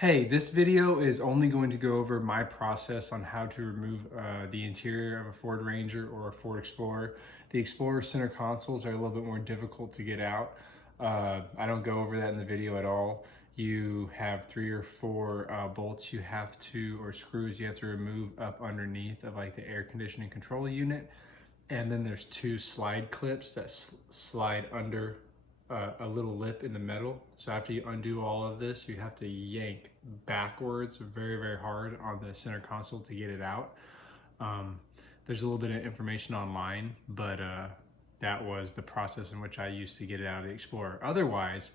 Hey, this video is only going to go over my process on how to remove the interior of a Ford Ranger or a Ford Explorer. The Explorer center consoles are a little bit more difficult to get out. I don't go over that in the video at all. You have 3 or 4 bolts you have to, or screws you have to remove up underneath of like the air conditioning control unit. And then there's 2 slide clips that slide under a little lip in the metal. So after you undo all of this, you have to yank backwards very, very hard on the center console to get it out. There's a little bit of information online, but that was the process in which I used to get it out of the Explorer. Otherwise,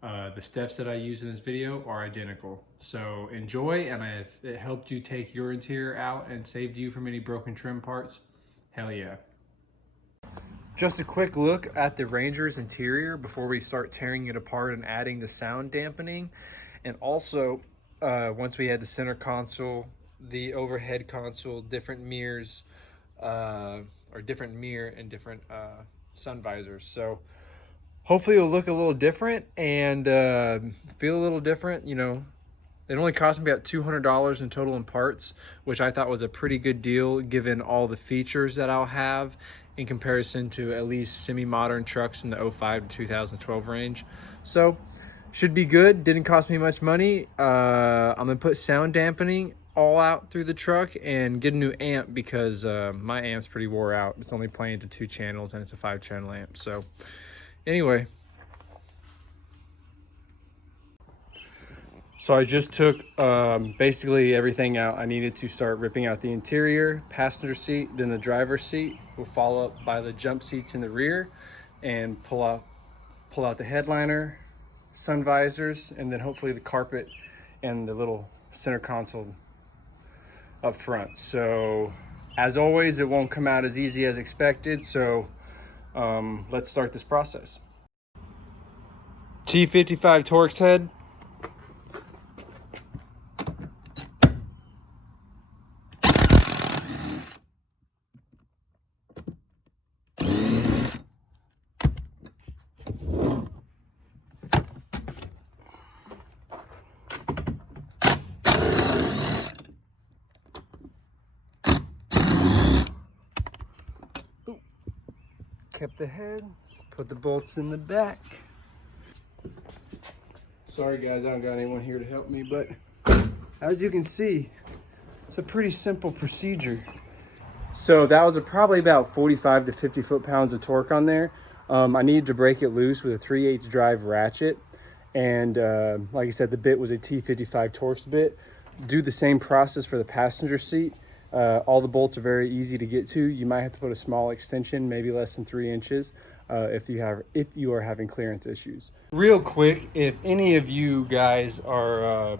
the steps that I use in this video are identical. So enjoy, and if it helped you take your interior out and saved you from any broken trim parts, hell yeah. Just a quick look at the Ranger's interior before we start tearing it apart and adding the sound dampening. And also, once we had the center console, the overhead console, different mirrors, or different mirror and different sun visors. So hopefully it'll look a little different and feel a little different. You know, it only cost me about $200 in total in parts, which I thought was a pretty good deal given all the features that I'll have in comparison to at least semi-modern trucks in the 05 to 2012 range. So should be good. Didn't cost me much money. I'm gonna put sound dampening all out through the truck and get a new amp because my amp's pretty wore out. It's only playing to 2 channels and it's a 5-channel amp. So anyway, so I just took basically everything out. I needed to start ripping out the interior, passenger seat, then the driver's seat. We'll follow up by the jump seats in the rear and pull out the headliner, sun visors, and then hopefully the carpet and the little center console up front. So as always, it won't come out as easy as expected. So let's start this process. T55 Torx head. Kept the head, put the bolts in the back. Sorry guys, I don't got anyone here to help me, but as you can see, it's a pretty simple procedure. So that was probably about 45 to 50 foot-pounds of torque on there. I needed to break it loose with a 3/8 drive ratchet. And like I said, the bit was a T55 Torx bit. Do the same process for the passenger seat. All the bolts are very easy to get to. You might have to put a small extension, maybe less than 3 inches, if you are having clearance issues. Real quick, if any of you guys are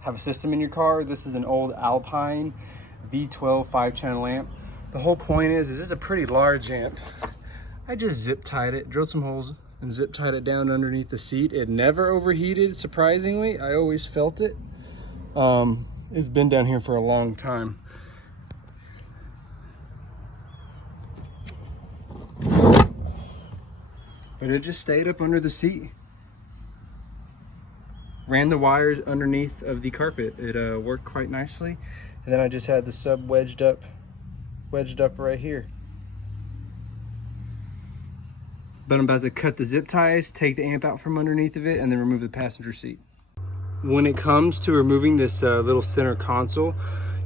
have a system in your car, this is an old Alpine V12 5-channel amp. The whole point is this is a pretty large amp. I just zip tied it, drilled some holes, and zip tied it down underneath the seat. It never overheated, surprisingly. I always felt it. It's been down here for a long time. But it just stayed up under the seat. Ran the wires underneath of the carpet. It worked quite nicely. And then I just had the sub wedged up right here. But I'm about to cut the zip ties, take the amp out from underneath of it, and then remove the passenger seat. When it comes to removing this little center console,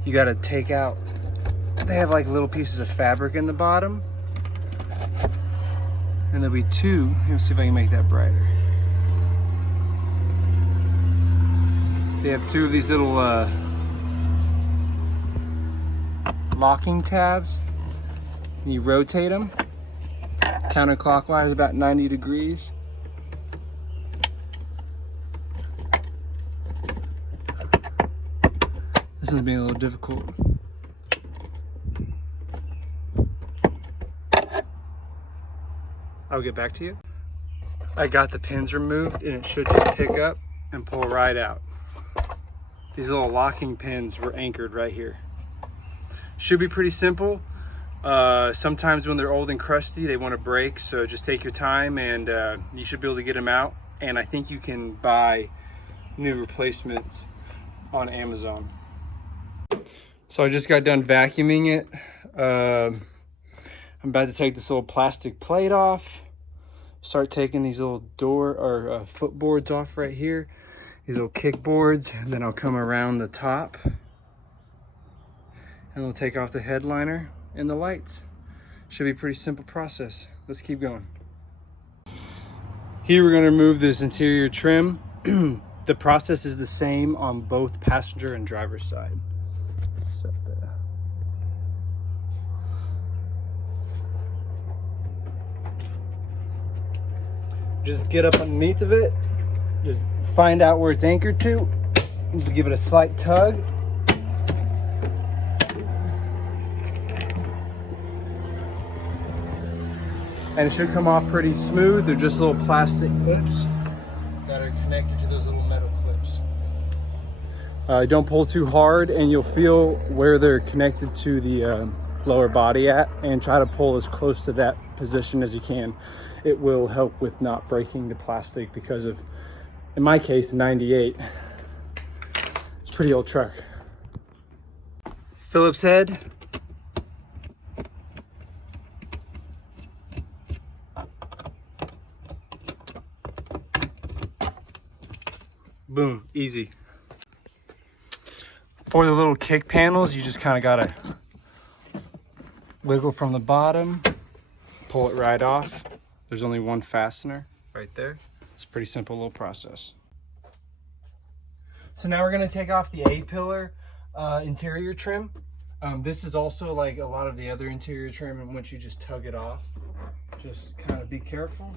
you gotta take out, they have like little pieces of fabric in the bottom. And there'll be 2, let's see if I can make that brighter. They have 2 of these little locking tabs. You rotate them counterclockwise about 90 degrees. This one's being a little difficult. I'll get back to you. I got the pins removed and it should just pick up and pull right out. These little locking pins were anchored right here. Should be pretty simple. Sometimes when they're old and crusty, they want to break, so just take your time and you should be able to get them out. And I think you can buy new replacements on Amazon. So I just got done vacuuming it. I'm about to take this little plastic plate off, start taking these little door or footboards off right here, these little kick boards, and then I'll come around the top and we'll take off the headliner and the lights. Should be a pretty simple process. Let's keep going. Here we're going to remove this interior trim. The process is the same on both passenger and driver's side. Set that. Just get up underneath of it, just find out where it's anchored to, and just give it a slight tug. And it should come off pretty smooth. They're just little plastic clips that are connected to those little metal clips. Don't pull too hard, and you'll feel where they're connected to the lower body at, and try to pull as close to that position as you can. It will help with not breaking the plastic because of, in my case, the 98. It's a pretty old truck. Phillips head. Boom, easy. For the little kick panels, you just kind of gotta wiggle from the bottom, pull it right off. There's only one fastener right there. It's a pretty simple little process. So now we're gonna take off the A-pillar interior trim. This is also like a lot of the other interior trim, and once you just tug it off, just kind of be careful.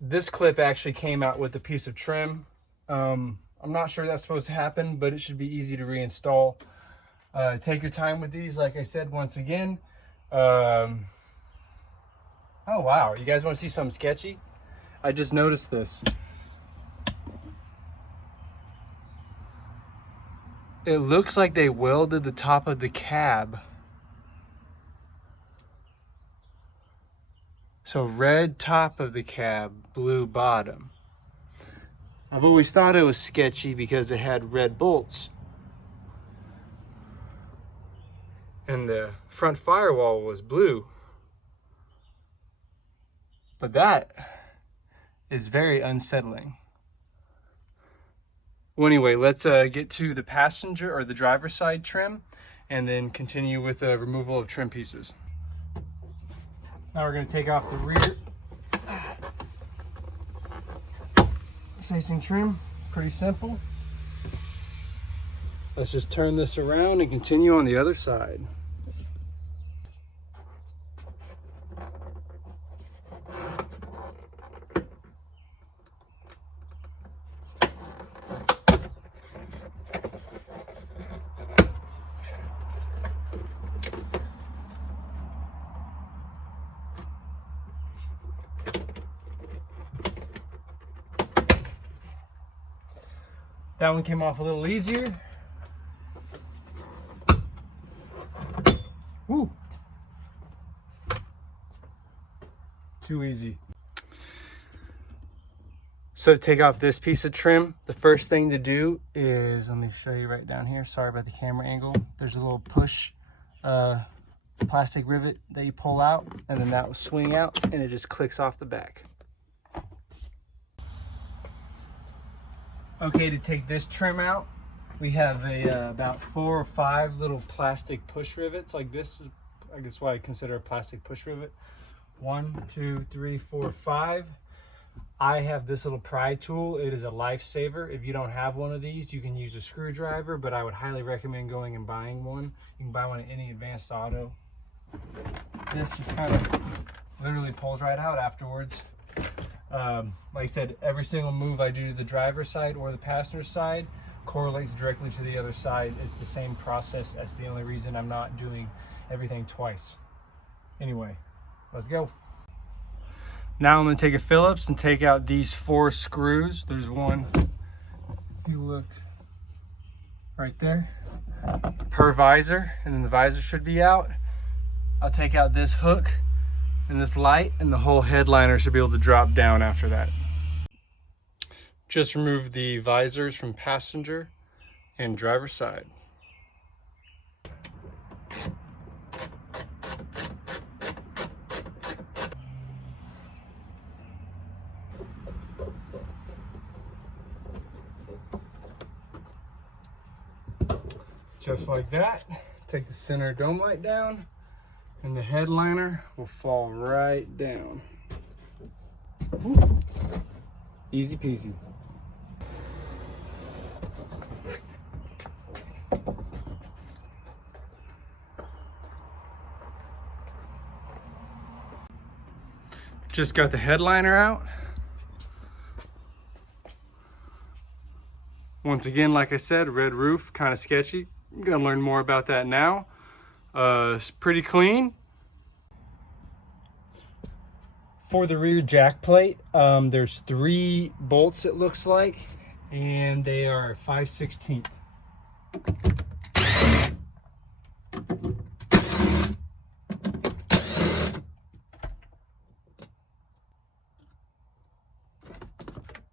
This clip actually came out with a piece of trim. I'm not sure that's supposed to happen, but it should be easy to reinstall. Take your time with these, like I said once again. Oh wow, you guys want to see something sketchy? I just noticed this. It looks like they welded the top of the cab. So red top of the cab, blue bottom. I've always thought it was sketchy because it had red bolts. And the front firewall was blue. But that is very unsettling. Well, anyway, let's get to the passenger or the driver's side trim and then continue with the removal of trim pieces. Now we're going to take off the rear facing trim. Pretty simple. Let's just turn this around and continue on the other side. That one came off a little easier. Woo! Too easy. So to take off this piece of trim, the first thing to do is, let me show you right down here. Sorry about the camera angle. There's a little push plastic rivet that you pull out, and then that will swing out and it just clicks off the back. Okay, to take this trim out, we have about 4 or 5 little plastic push rivets. Like this is, I guess, what I consider a plastic push rivet. 1, 2, 3, 4, 5. I have this little pry tool. It is a lifesaver. If you don't have one of these, you can use a screwdriver, but I would highly recommend going and buying one. You can buy one at any Advanced Auto. This just kind of literally pulls right out afterwards. Like I said, every single move I do to the driver's side or the passenger side correlates directly to the other side. It's the same process. That's the only reason I'm not doing everything twice. Anyway, let's go. Now I'm going to take a Phillips and take out these 4 screws. There's one, if you look right there, per visor, and then the visor should be out. I'll take out this hook and this light, and the whole headliner should be able to drop down after that. Just remove the visors from passenger and driver's side. Just like that. Take the center dome light down, and the headliner will fall right down. Woo. Easy peasy. Just got the headliner out. Once again, like I said, red roof, kind of sketchy. I'm gonna learn more about that now. It's pretty clean. For the rear jack plate, there's 3 bolts it looks like, and they are 5/16.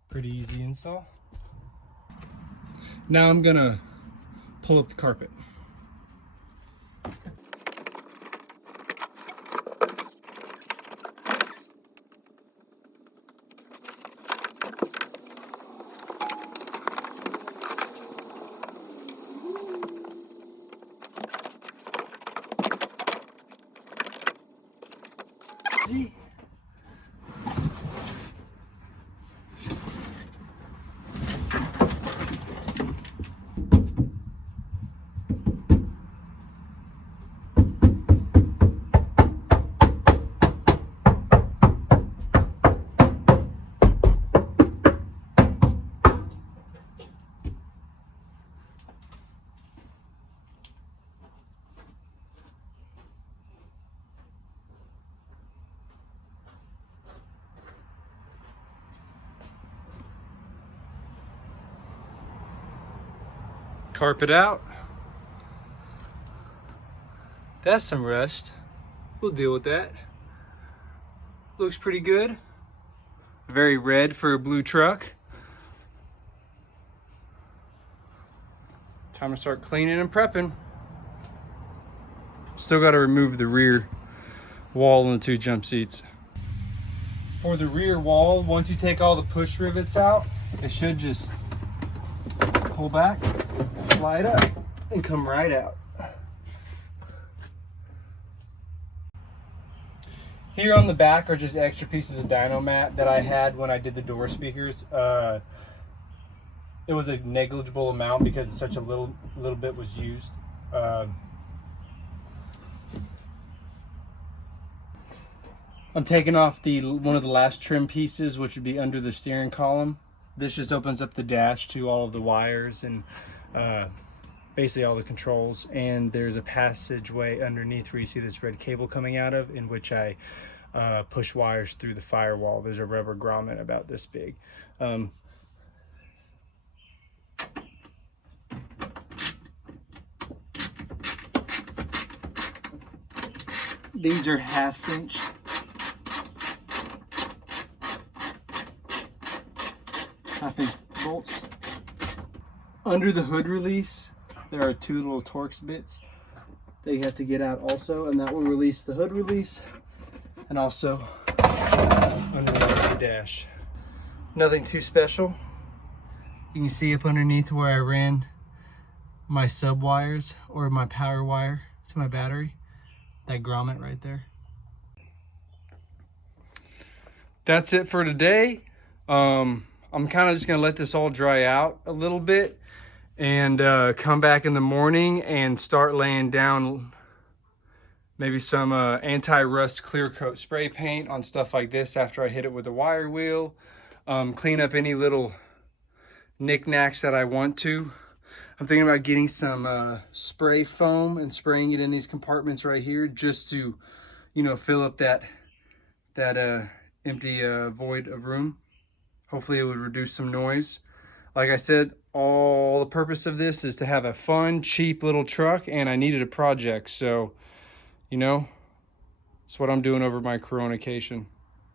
Pretty easy install. Now I'm gonna pull up the carpet. Carpet out. That's some rust. We'll deal with that. Looks pretty good. Very red for a blue truck. Time to start cleaning and prepping. Still got to remove the rear wall and the 2 jump seats. For the rear wall, once you take all the push rivets out, it should just pull back, slide up, and come right out. Here on the back are just extra pieces of dyno mat that I had when I did the door speakers. It was a negligible amount because such a little bit was used. I'm taking off one of the last trim pieces, which would be under the steering column. This just opens up the dash to all of the wires and basically all the controls. And there's a passageway underneath where you see this red cable coming out of, in which I push wires through the firewall. There's a rubber grommet about this big. These are 1/2 inch. Bolts. Under the hood release, there are 2 little Torx bits that you have to get out also, and that will release the hood release, and also underneath the dash. Nothing too special. You can see up underneath where I ran my sub wires, or my power wire to my battery, that grommet right there. That's it for today. I'm kind of just going to let this all dry out a little bit and come back in the morning and start laying down maybe some anti-rust clear coat spray paint on stuff like this after I hit it with a wire wheel. Clean up any little knickknacks that I want to. I'm thinking about getting some spray foam and spraying it in these compartments right here just to, you know, fill up that empty void of room. Hopefully it would reduce some noise. Like I said, all the purpose of this is to have a fun, cheap little truck, and I needed a project, so, you know, that's what I'm doing over my Coronication.